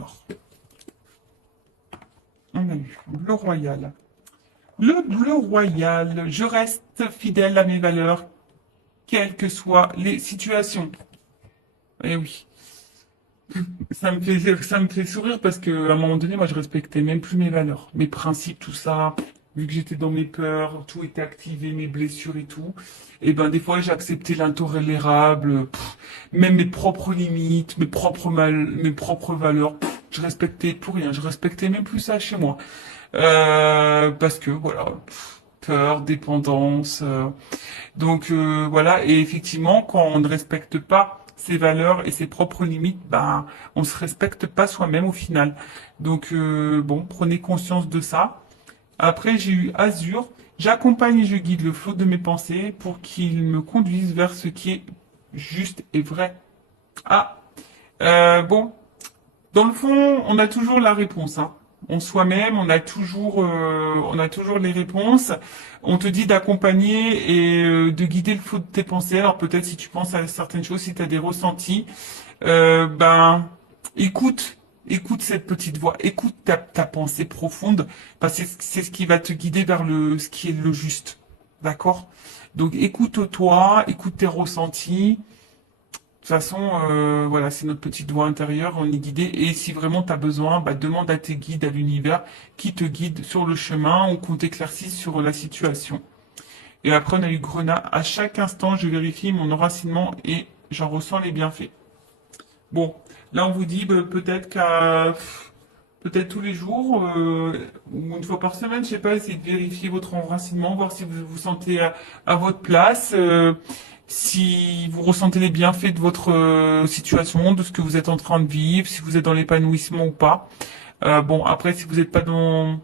Alors, on a eu bleu royal. Le bleu royal, je reste fidèle à mes valeurs, quelles que soient les situations. Eh oui, ça me fait sourire parce que à un moment donné, moi, je respectais même plus mes valeurs, mes principes, tout ça. Vu que j'étais dans mes peurs, tout était activé, mes blessures et tout. Et ben, des fois, j'ai accepté l'intolérable, même mes propres limites, mes propres valeurs. Je respectais pour rien. Je respectais même plus ça chez moi. Parce que, voilà, peur, dépendance. Donc voilà, et effectivement, quand on ne respecte pas ses valeurs et ses propres limites, ben on se respecte pas soi-même au final. Donc bon, prenez conscience de ça. Après, j'ai eu Azur. J'accompagne et je guide le flot de mes pensées pour qu'il me conduise vers ce qui est juste et vrai. Ah, bon, dans le fond, on a toujours la réponse, hein. En soi-même, on a toujours les réponses. On te dit d'accompagner et de guider le flot de tes pensées. Alors peut-être si tu penses à certaines choses, si tu as des ressentis, ben écoute, écoute cette petite voix, écoute ta pensée profonde, parce que c'est ce qui va te guider vers ce qui est le juste. D'accord? Donc écoute-toi, écoute tes ressentis. De toute façon, voilà, c'est notre petite voix intérieure, on est guidé. Et si vraiment tu as besoin, bah, demande à tes guides, à l'univers, qui te guide sur le chemin ou qu'on t'éclaircisse sur la situation. Et après, on a eu Grenat. À chaque instant, je vérifie mon enracinement et j'en ressens les bienfaits. Bon, là, on vous dit bah, peut-être tous les jours ou une fois par semaine, je sais pas, essayez de vérifier votre enracinement, voir si vous vous sentez à votre place. Si vous ressentez les bienfaits de votre situation, de ce que vous êtes en train de vivre, si vous êtes dans l'épanouissement ou pas. Bon, après, si vous n'êtes pas dans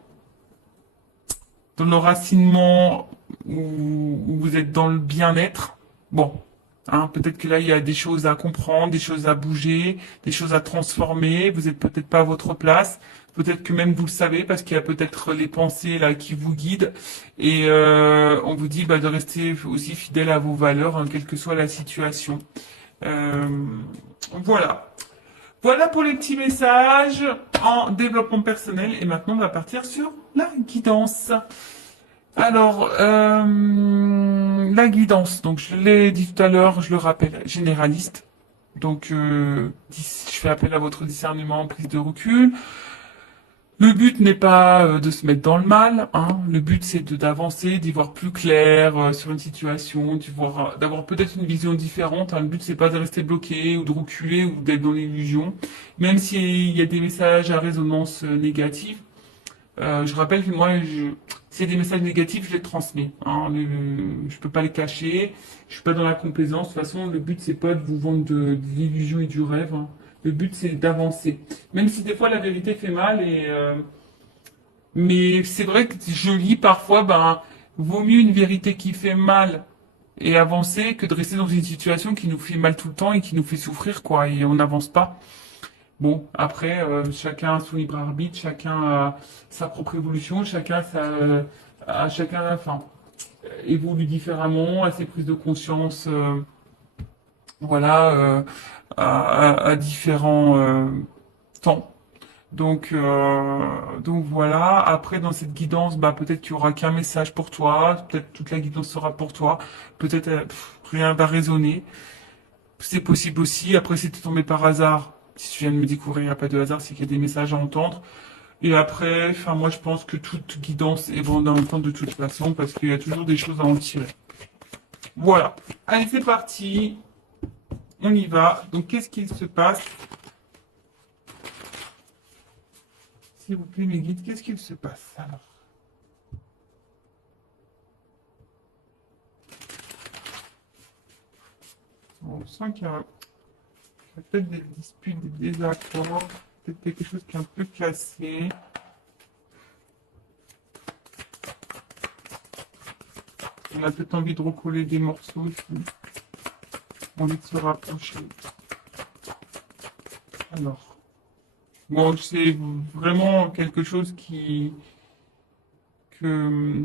l'enracinement ou vous êtes dans le bien-être, bon, hein, peut-être que là, il y a des choses à comprendre, des choses à bouger, des choses à transformer. Vous n'êtes peut-être pas à votre place. Peut-être que même vous le savez parce qu'il y a peut-être les pensées là qui vous guident et on vous dit bah, de rester aussi fidèle à vos valeurs, hein, quelle que soit la situation. Euh, voilà. Voilà pour les petits messages en développement personnel et maintenant on va partir sur la guidance. Alors, la guidance, donc je l'ai dit tout à l'heure, je le rappelle, généraliste. Donc, je fais appel à votre discernement, prise de recul. Le but n'est pas de se mettre dans le mal, hein. Le but c'est d'avancer, d'y voir plus clair sur une situation, d'avoir peut-être une vision différente, hein. Le but c'est pas de rester bloqué ou de reculer ou d'être dans l'illusion, même s'il y a des messages à résonance négative. Je rappelle que moi, s'il y a des messages négatifs, je les transmets, hein. Je peux pas les cacher. Je suis pas dans la complaisance. De toute façon, le but c'est pas de vous vendre de l'illusion et du rêve, hein. Le but c'est d'avancer. Même si des fois la vérité fait mal mais c'est vrai que je lis parfois, ben, vaut mieux une vérité qui fait mal et avancer que de rester dans une situation qui nous fait mal tout le temps et qui nous fait souffrir, quoi, et on n'avance pas. Bon, après, chacun a son libre arbitre, chacun a sa propre évolution, enfin, évolue différemment, a ses prises de conscience, voilà, à différents temps. Donc voilà. Après, dans cette guidance, bah peut-être qu'il y aura qu'un message pour toi, peut-être toute la guidance sera pour toi, peut-être rien va résonner. C'est possible aussi. Après, si t'es tombé par hasard, si tu viens de me découvrir, il n'y a pas de hasard, c'est qu'il y a des messages à entendre. Et après, enfin, moi, je pense que toute guidance est bonne dans le temps de toute façon, parce qu'il y a toujours des choses à en tirer. Voilà. Allez, c'est parti. On y va. Donc, qu'est-ce qu'il se passe? S'il vous plaît, mes guides, qu'est-ce qu'il se passe alors? On sent qu'il y a peut-être des disputes, des désaccords, peut-être quelque chose qui est un peu cassé. On a peut-être envie de recoller des morceaux aussi. Envie de se rapprocher. Alors, bon, c'est vraiment quelque chose que, que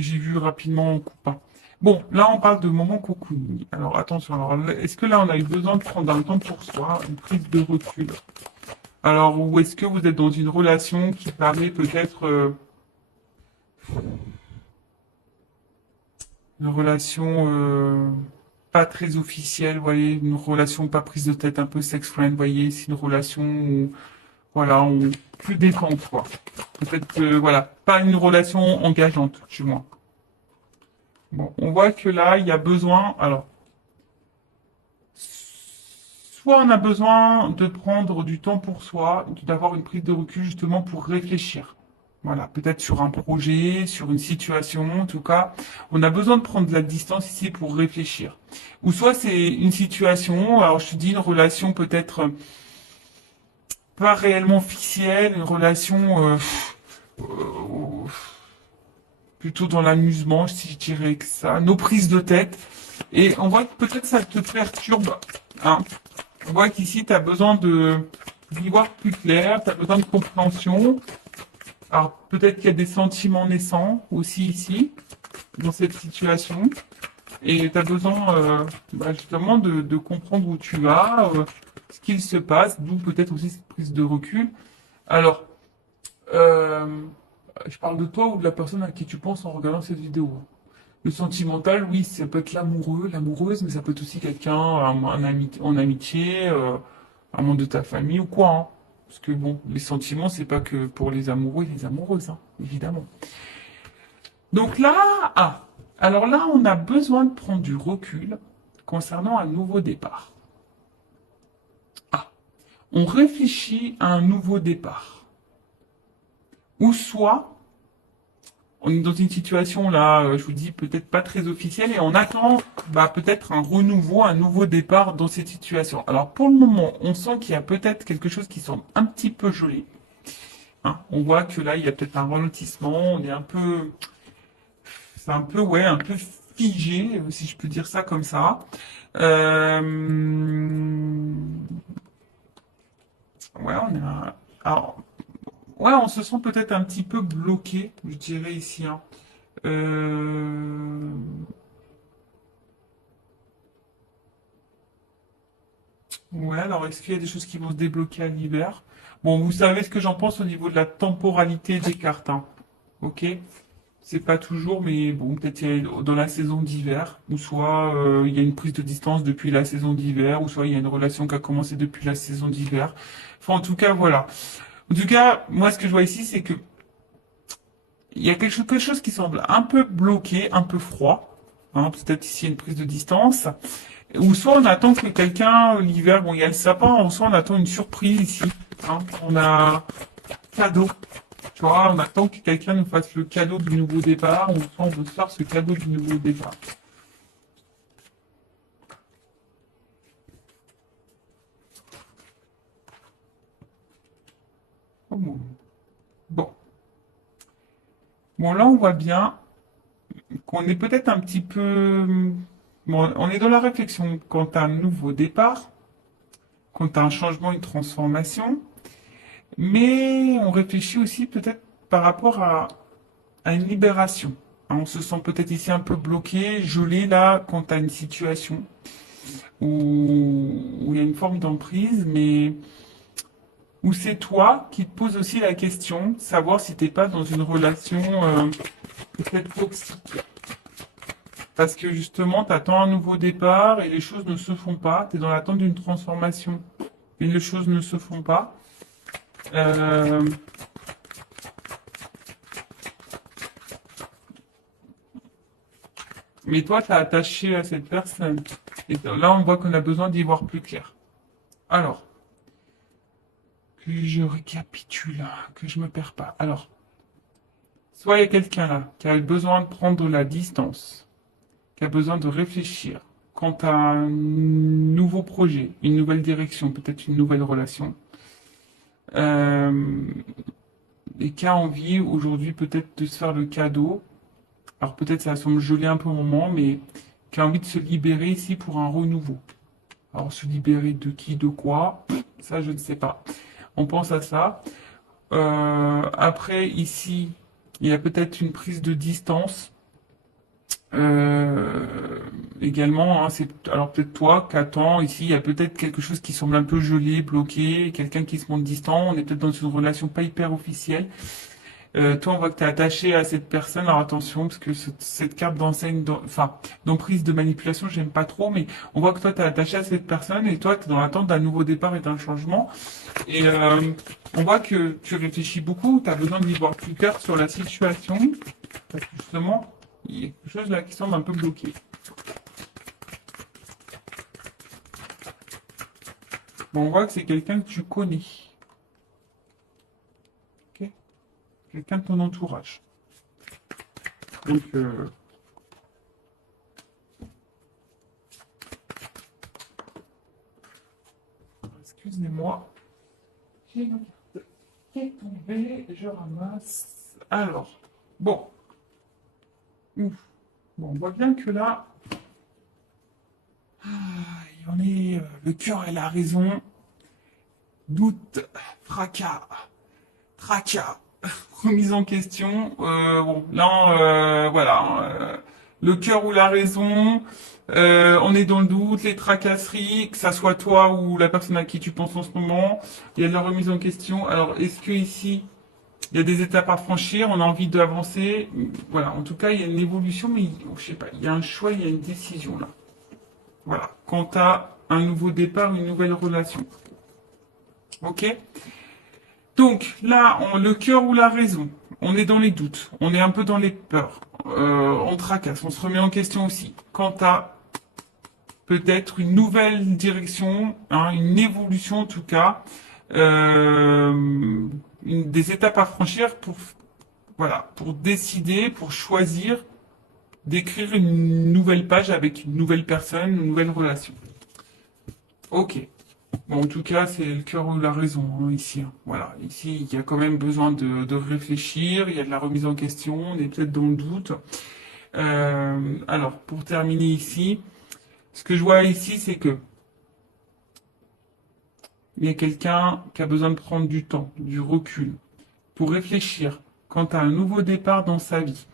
j'ai vu rapidement en coupant. Bon, là, on parle de moment cocooning. Alors, attention. Alors, est-ce que là, on a eu besoin de prendre un temps pour soi, une prise de recul? Alors, ou est-ce que vous êtes dans une relation qui paraît peut-être une relation pas très officielle, vous voyez, une relation pas prise de tête, un peu sex friend, vous voyez, c'est une relation où, voilà, on plus détente, quoi. Peut-être que, voilà, pas une relation engageante, du moins. Bon, on voit que là, il y a besoin, alors, soit on a besoin de prendre du temps pour soi, d'avoir une prise de recul justement pour réfléchir. Voilà, peut-être sur un projet, sur une situation, en tout cas, on a besoin de prendre de la distance ici pour réfléchir. Ou soit c'est une situation, alors je te dis une relation peut-être pas réellement officielle, une relation euh, plutôt dans l'amusement, si je dirais que ça, nos prises de tête. Et on voit que peut-être ça te perturbe, hein. On voit qu'ici, tu as besoin d'y voir plus clair, tu as besoin de compréhension. Alors, peut-être qu'il y a des sentiments naissants aussi ici, dans cette situation. Et tu as besoin justement de comprendre où tu vas, ce qu'il se passe, d'où peut-être aussi cette prise de recul. Alors, euh, je parle de toi ou de la personne à qui tu penses en regardant cette vidéo. Le sentimental, oui, ça peut être l'amoureux, l'amoureuse, mais ça peut être aussi quelqu'un en amitié, un membre de ta famille ou quoi, hein. Parce que bon, les sentiments, c'est pas que pour les amoureux et les amoureuses, hein, évidemment. Donc là, alors là, on a besoin de prendre du recul concernant un nouveau départ. Ah, on réfléchit à un nouveau départ. Ou soit, on est dans une situation là, je vous dis peut-être pas très officielle et on attend peut-être un renouveau, un nouveau départ dans cette situation. Alors pour le moment, on sent qu'il y a peut-être quelque chose qui semble un petit peu gelé, hein. On voit que là, il y a peut-être un ralentissement, on est un peu, c'est un peu, ouais, un peu figé, si je peux dire ça comme ça. Euh, ouais, alors, ouais, on se sent peut-être un petit peu bloqué, je dirais ici, hein. Euh, Ouais, alors est-ce qu'il y a des choses qui vont se débloquer à l'hiver? Bon, vous savez ce que j'en pense au niveau de la temporalité des cartes, hein. Ok? C'est pas toujours, mais bon, peut-être dans la saison d'hiver, ou soit il y a une prise de distance depuis la saison d'hiver, ou soit il y a une relation qui a commencé depuis la saison d'hiver. Enfin, en tout cas, voilà. En tout cas, moi, ce que je vois ici, c'est que il y a quelque chose qui semble un peu bloqué, un peu froid, hein. Peut-être ici il y a une prise de distance. Ou soit on attend que quelqu'un, l'hiver, bon, il y a le sapin, ou soit on attend une surprise ici, hein. On a cadeau. Tu vois, on attend que quelqu'un nous fasse le cadeau du nouveau départ, ou soit on veut se faire ce cadeau du nouveau départ. Oh, bon. Bon. Bon, là, on voit bien qu'on est peut-être un petit peu... Bon, on est dans la réflexion quant à un nouveau départ, quant à un changement, une transformation, mais on réfléchit aussi peut-être par rapport à une libération, hein. On se sent peut-être ici un peu bloqué, gelé là, quant à une situation où il y a une forme d'emprise, mais où c'est toi qui te poses aussi la question, de savoir si t'es pas dans une relation peut-être toxique. Parce que justement, tu attends un nouveau départ et les choses ne se font pas. Tu es dans l'attente d'une transformation et les choses ne se font pas. Euh, mais toi, tu as attaché à cette personne. Et là, on voit qu'on a besoin d'y voir plus clair. Alors, que je récapitule, hein, que je me perds pas. Alors, soit il y a quelqu'un là qui a besoin de prendre la distance, qui a besoin de réfléchir quant à un nouveau projet, une nouvelle direction, peut-être une nouvelle relation, euh, et qui a envie aujourd'hui peut-être de se faire le cadeau. Alors peut-être ça va me geler un peu au moment, mais qui a envie de se libérer ici pour un renouveau. Alors se libérer de qui, de quoi, ça je ne sais pas. On pense à ça. Après, ici, il y a peut-être une prise de distance Euh, également, hein, c'est alors peut-être toi, qu'attends ici, il y a peut-être quelque chose qui semble un peu gelé, bloqué, quelqu'un qui se montre distant, on est peut-être dans une relation pas hyper officielle. Toi, on voit que tu es attaché à cette personne. Alors attention, parce que cette carte d'enseigne, enfin, d'emprise de manipulation, j'aime pas trop, mais on voit que toi, tu es attaché à cette personne et toi, tu es dans l'attente d'un nouveau départ et d'un changement. Et on voit que tu réfléchis beaucoup, tu as besoin d'y voir plus clair sur la situation, parce que justement, il y a quelque chose là qui semble un peu bloqué. Bon, on voit que c'est quelqu'un que tu connais, ok. Quelqu'un de ton entourage. Donc, excusez-moi. J'ai ma carte qui est tombée, je ramasse. Alors, bon, ouf. Bon, on voit bien que là, il y en est, le cœur et la raison, doute, fracas, tracas, remise en question. Bon, là, voilà, le cœur ou la raison, on est dans le doute, les tracasseries, que ça soit toi ou la personne à qui tu penses en ce moment, il y a de la remise en question. Alors, est-ce que ici, il y a des étapes à franchir, on a envie d'avancer. Voilà, en tout cas, il y a une évolution, mais je sais pas, il y a un choix, il y a une décision là. Voilà, quant à un nouveau départ, une nouvelle relation. Ok. Donc là, le cœur ou la raison, on est dans les doutes, on est un peu dans les peurs, on tracasse, on se remet en question aussi. Quant à peut-être une nouvelle direction, hein, une évolution en tout cas, des étapes à franchir pour, voilà, pour décider, pour choisir d'écrire une nouvelle page avec une nouvelle personne, une nouvelle relation. Ok. Bon, en tout cas, c'est le cœur ou la raison hein, ici. Hein. Voilà, ici, il y a quand même besoin de réfléchir, il y a de la remise en question, on est peut-être dans le doute. Alors, pour terminer ici, ce que je vois ici, c'est que il y a quelqu'un qui a besoin de prendre du temps, du recul, pour réfléchir quant à un nouveau départ dans sa vie.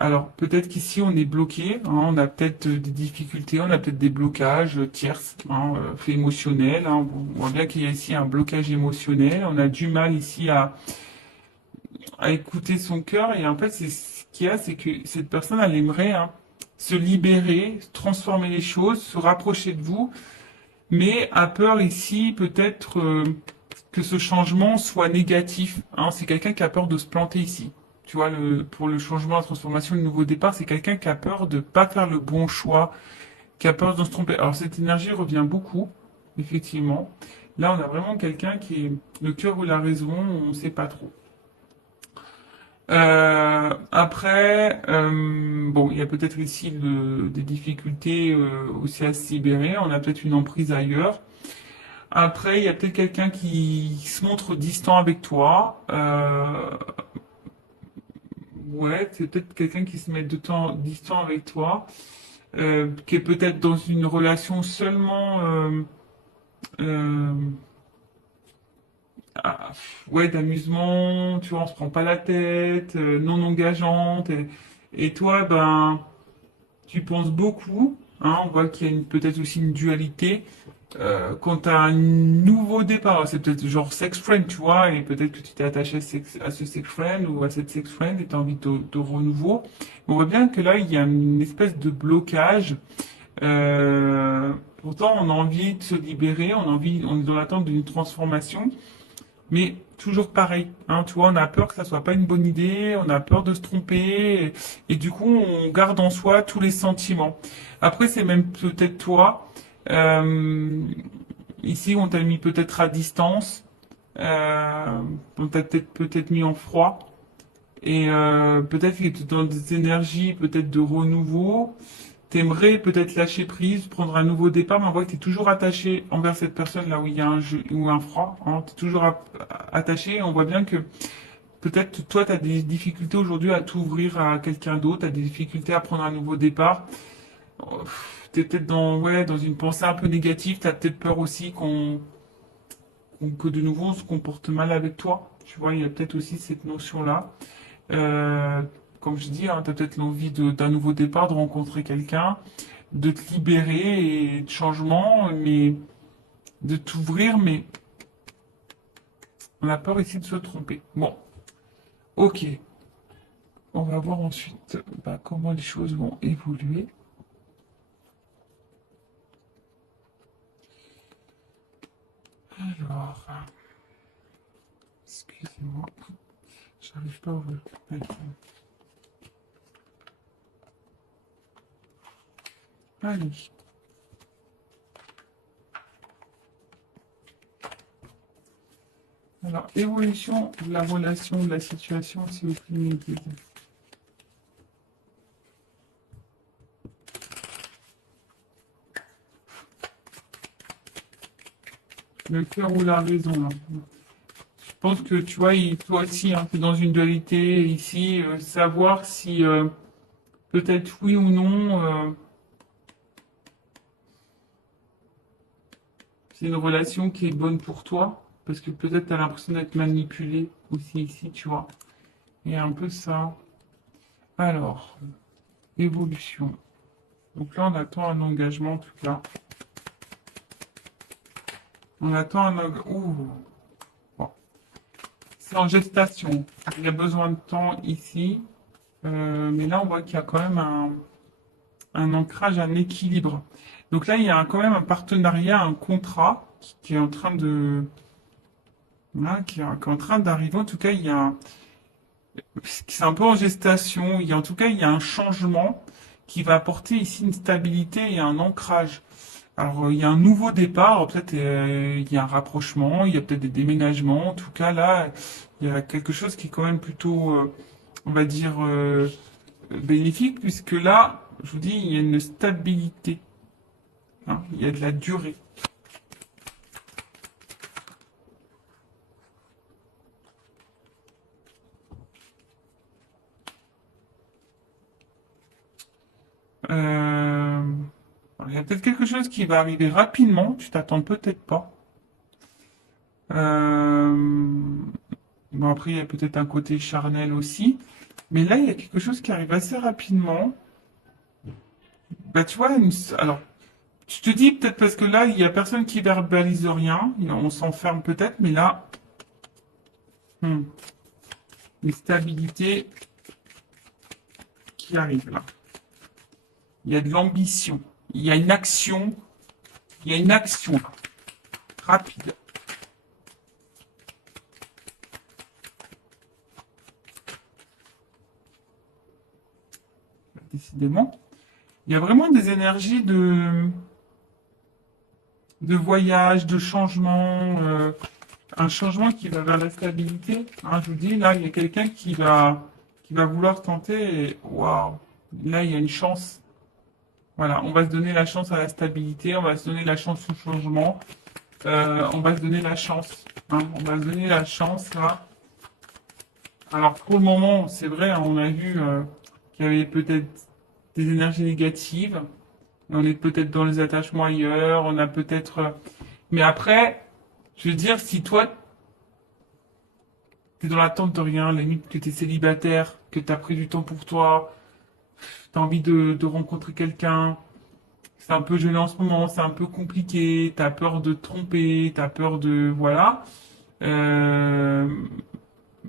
Alors, peut-être qu'ici, on est bloqué, hein, on a peut-être des difficultés, on a peut-être des blocages tierces, hein, faits émotionnels. Hein, on voit bien qu'il y a ici un blocage émotionnel. On a du mal ici à écouter son cœur. Et en fait, c'est ce qu'il y a, c'est que cette personne, elle aimerait hein, se libérer, transformer les choses, se rapprocher de vous, mais a peur ici peut-être que ce changement soit négatif. Hein. C'est quelqu'un qui a peur de se planter ici. Tu vois, pour le changement, la transformation, le nouveau départ, c'est quelqu'un qui a peur de pas faire le bon choix, qui a peur de se tromper. Alors cette énergie revient beaucoup, effectivement. Là, on a vraiment quelqu'un qui est le cœur ou la raison, on ne sait pas trop. Après, bon, il y a peut-être ici des difficultés aussi à se libérer. On a peut-être une emprise ailleurs. Après, il y a peut-être quelqu'un qui se montre distant avec toi. Ouais, c'est peut-être quelqu'un qui se met de temps distant avec toi, qui est peut-être dans une relation seulement, euh, ouais, d'amusement. Tu vois, on se prend pas la tête, non engageante. Et toi, ben, tu penses beaucoup. Hein, on voit qu'il y a peut-être aussi une dualité. Quand tu as un nouveau départ, c'est peut-être genre sex friend, tu vois, et peut-être que tu t'es attaché à ce sex friend ou à cette sex friend et tu as envie de renouveau. On voit bien que là, il y a une espèce de blocage. Pourtant, on a envie de se libérer, on est dans l'attente d'une transformation, mais toujours pareil. Hein, tu vois, on a peur que ça soit pas une bonne idée, on a peur de se tromper, et du coup, on garde en soi tous les sentiments. Après, c'est même peut-être toi. Euh, Ici, on t'a mis peut-être à distance, on t'a peut-être mis en froid, et peut-être que tu es dans des énergies peut-être de renouveau. T'aimerais peut-être lâcher prise, prendre un nouveau départ, mais on voit que tu es toujours attaché envers cette personne là où il y a un jeu ou un froid. Hein, tu es toujours attaché. On voit bien que peut-être toi, tu as des difficultés aujourd'hui à t'ouvrir à quelqu'un d'autre, tu as des difficultés à prendre un nouveau départ. Tu es peut-être dans, ouais, dans une pensée un peu négative, tu as peut-être peur aussi que de nouveau on se comporte mal avec toi. Tu vois, il y a peut-être aussi cette notion-là. Euh, comme je dis, hein, tu as peut-être l'envie d'un nouveau départ, de rencontrer quelqu'un, de te libérer et de changement, mais de t'ouvrir, mais on a peur ici de se tromper. Bon, ok. On va voir ensuite bah, comment les choses vont évoluer. Alors, excusez-moi, j'arrive pas à ouvrir. Allez. Alors, évolution de la relation, de la situation, s'il vous plaît, mes guides. Le cœur ou la raison, là. Je pense que, tu vois, toi aussi, hein, tu es dans une dualité ici, savoir si peut-être oui ou non, c'est une relation qui est bonne pour toi, parce que peut-être tu as l'impression d'être manipulé aussi ici, tu vois. Il y a un peu ça. Alors, évolution. Donc là, on attend un engagement, en tout cas. On attend un engagement. Ouh. Bon. C'est en gestation. Il y a besoin de temps ici. Mais là, on voit qu'il y a quand même un ancrage, un équilibre. Donc là, il y a quand même un partenariat, un contrat qui est en train de, hein, qui est en train d'arriver. En tout cas, il y a, c'est un peu en gestation. En tout cas, il y a un changement qui va apporter ici une stabilité et un ancrage. Alors, il y a un nouveau départ, peut-être il y a un rapprochement, il y a peut-être des déménagements. En tout cas, là, il y a quelque chose qui est quand même plutôt, on va dire, bénéfique, puisque là, je vous dis, il y a une stabilité, hein, il y a de la durée. Euh, il y a peut-être quelque chose qui va arriver rapidement, tu t'attends peut-être pas. Bon, après, il y a peut-être un côté charnel aussi. Mais là, il y a quelque chose qui arrive assez rapidement. Bah, tu vois, alors, je te dis peut-être parce que là, il y a personne qui verbalise rien. On s'enferme peut-être, mais là, hmm, une stabilité qui arrive là. Il y a de l'ambition. Il y a une action. Il y a une action là, rapide. Décidément. Il y a vraiment des énergies de voyage, de changement, un changement qui va vers la stabilité. Hein, je vous dis, là, il y a quelqu'un qui va vouloir tenter et waouh, là, il y a une chance. Voilà, on va se donner la chance à la stabilité, on va se donner la chance au changement, on va se donner la chance. Hein, on va se donner la chance, là. Alors, pour le moment, c'est vrai, hein, on a vu qu'il y avait peut-être des énergies négatives. On est peut-être dans les attachements ailleurs, on a peut-être... Mais après, je veux dire, si toi, t'es dans l'attente de rien, limite que t'es célibataire, que t'as pris du temps pour toi, t'as envie de rencontrer quelqu'un, c'est un peu gelé en ce moment, c'est un peu compliqué, t'as peur de te tromper, t'as peur de... Voilà. Euh,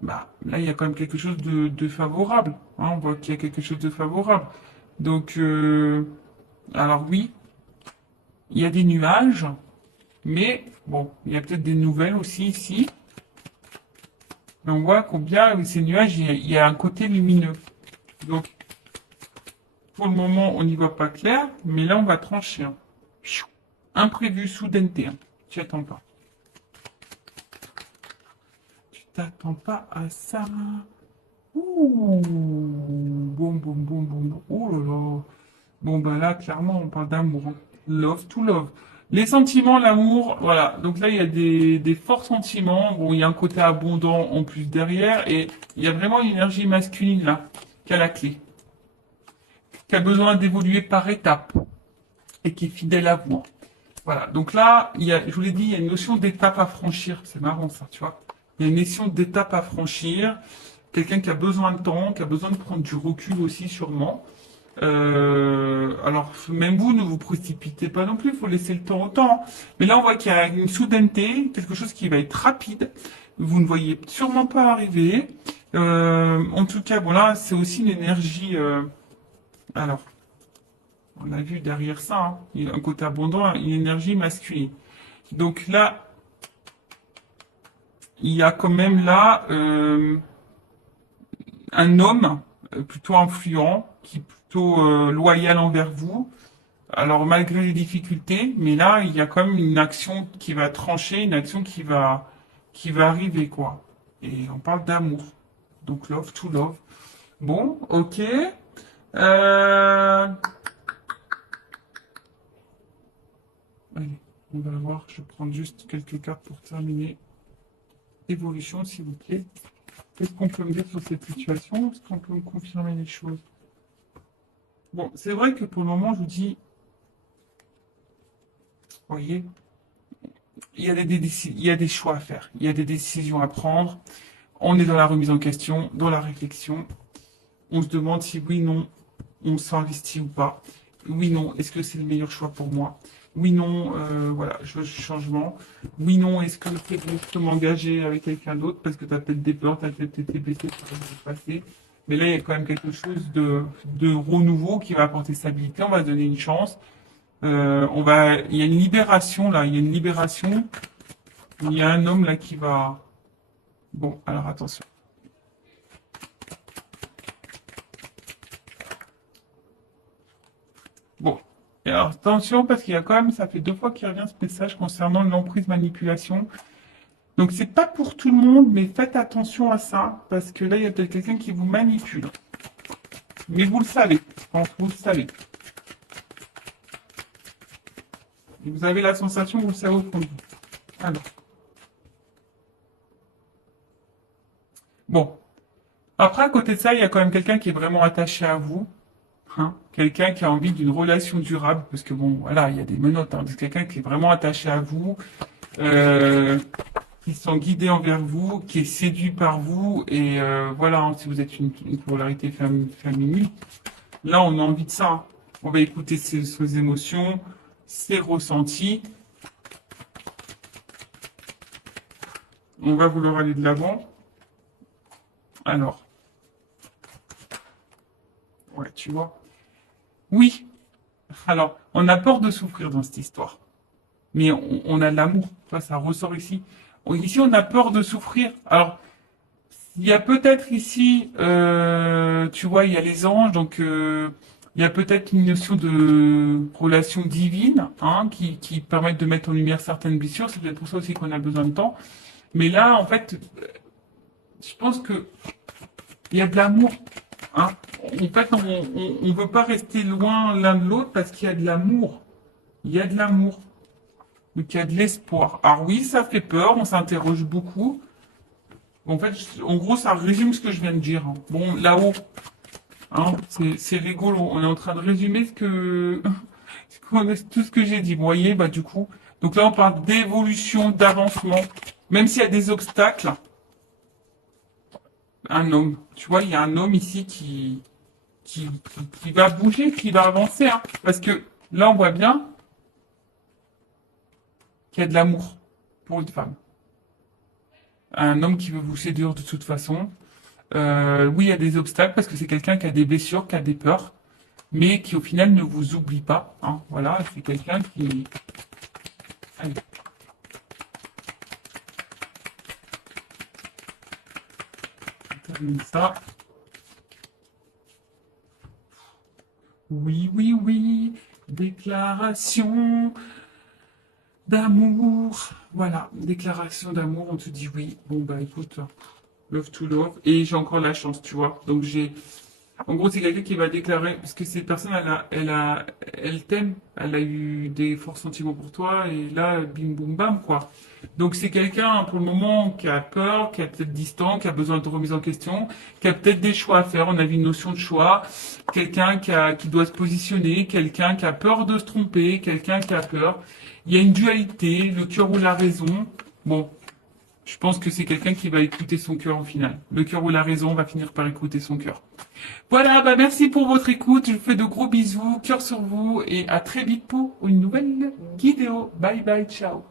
bah, là, il y a quand même quelque chose de favorable. Hein, on voit qu'il y a quelque chose de favorable. Donc, alors oui, il y a des nuages, mais bon, il y a peut-être des nouvelles aussi ici. Mais on voit combien avec ces nuages, il y a un côté lumineux. Donc, pour le moment, on n'y voit pas clair, mais là, on va trancher. Hein. Imprévu, soudaineté. Hein. Tu attends pas. Tu t'attends pas à ça. Ouh, boum, boum, boum, boum. Oh là là. Bon, ben là, clairement, on parle d'amour. Hein. Love to love. Les sentiments, l'amour, voilà. Donc là, il y a des forts sentiments. Bon, il y a un côté abondant en plus derrière. Et il y a vraiment une énergie masculine là, qui a la clé. Qui a besoin d'évoluer par étapes. Et qui est fidèle à vous. Voilà. Donc là, je vous l'ai dit, il y a une notion d'étape à franchir. C'est marrant ça, tu vois. Il y a une notion d'étape à franchir. quelqu'un qui a besoin de temps, qui a besoin de prendre du recul aussi sûrement. Alors, même vous, ne vous précipitez pas non plus, il faut laisser le temps au temps. Mais là, on voit qu'il y a une soudaineté, quelque chose qui va être rapide. Vous ne voyez sûrement pas arriver. En tout cas, bon là, c'est aussi une énergie. Alors, on a vu derrière ça, hein, il y a un côté abondant, une énergie masculine. Donc là, il y a quand même là un homme plutôt influent, qui est plutôt loyal envers vous. Alors malgré les difficultés, mais là il y a quand même une action qui va trancher, une action qui va arriver quoi. Et on parle d'amour, donc love to love. Bon, ok. Allez, on va voir. Je vais prendre juste quelques cartes pour terminer. Évolution, s'il vous plaît. Qu'est-ce qu'on peut me dire sur cette situation? Est-ce qu'on peut me confirmer les choses? Bon, c'est vrai que pour le moment, je vous dis, vous voyez, il y a des choix à faire, il y a des décisions à prendre. On est dans la remise en question, dans la réflexion. On se demande si oui, non, on s'investit ou pas. Oui, non, est-ce que c'est le meilleur choix pour moi? Oui, non, voilà, je veux ce changement. Oui, non, est-ce que je peux m'engager avec quelqu'un d'autre parce que tu as peut-être des peurs, tu as peut-être été blessé par le passé. Mais là, il y a quand même quelque chose de renouveau qui va apporter stabilité. On va donner une chance. Il y a une libération là, il y a une libération. Il y a un homme là qui va. Bon, alors attention. Bon, et alors attention parce qu'il y a quand même, ça fait 2 fois qu'il revient ce message concernant l'emprise manipulation. Donc c'est pas pour tout le monde, mais faites attention à ça parce que là il y a peut-être quelqu'un qui vous manipule. Mais vous le savez, je pense que vous le savez. Et vous avez la sensation, vous le savez au fond de vous. Alors. Bon. Après, à côté de ça, il y a quand même quelqu'un qui est vraiment attaché à vous. Hein, quelqu'un qui a envie d'une relation durable, parce que bon, voilà, il y a des menottes. Hein, c'est quelqu'un qui est vraiment attaché à vous, qui sont guidés envers vous, qui est séduit par vous, et voilà, hein, si vous êtes une polarité féminine, là, on a envie de ça. Hein. On va écouter ses émotions, ses ressentis. On va vouloir aller de l'avant. Alors, ouais, tu vois. Oui. Alors, on a peur de souffrir dans cette histoire. Mais on a de l'amour. Ça ressort ici. Ici, on a peur de souffrir. Alors, il y a peut-être ici, tu vois, il y a les anges, donc il y a peut-être une notion de relation divine hein, qui permettent de mettre en lumière certaines blessures. C'est peut-être pour ça aussi qu'on a besoin de temps. Mais là, en fait, je pense que il y a de l'amour. Hein. En fait, on ne veut pas rester loin l'un de l'autre parce qu'il y a de l'amour. Il y a de l'amour. Donc il y a de l'espoir. Alors oui, ça fait peur, on s'interroge beaucoup. En fait, en gros, ça résume ce que je viens de dire. Hein. Bon, là-haut, hein, c'est rigolo. On est en train de résumer tout ce que j'ai dit. Vous voyez, bah du coup. Donc là, on parle d'évolution, d'avancement. Même s'il y a des obstacles, un homme. Tu vois, il y a un homme ici qui va bouger, qui va avancer. Hein. Parce que là, on voit bien qu'il y a de l'amour pour une femme. Un homme qui veut vous séduire de toute façon. Oui, il y a des obstacles parce que c'est quelqu'un qui a des blessures, qui a des peurs, mais qui au final ne vous oublie pas. Hein. Voilà, c'est quelqu'un qui... Allez. On termine ça. Oui, oui, oui. Déclaration d'amour. Voilà, déclaration d'amour, on te dit oui. Bon, bah écoute, love to love. Et j'ai encore la chance, tu vois. Donc j'ai. En gros, c'est quelqu'un qui va déclarer, parce que cette personne, elle t'aime, elle a eu des forts sentiments pour toi, et là, bim, boum, bam, quoi. Donc c'est quelqu'un, pour le moment, qui a peur, qui est peut-être distant, qui a besoin de remise en question, qui a peut-être des choix à faire, on a vu une notion de choix, quelqu'un qui doit se positionner, quelqu'un qui a peur de se tromper, quelqu'un qui a peur. Il y a une dualité, le cœur ou la raison. Bon, Je pense que c'est quelqu'un qui va écouter son cœur au final. Le cœur ou la raison va finir par écouter son cœur. Voilà, bah merci pour votre écoute. Je vous fais de gros bisous, cœur sur vous et à très vite pour une nouvelle vidéo. Bye bye, ciao.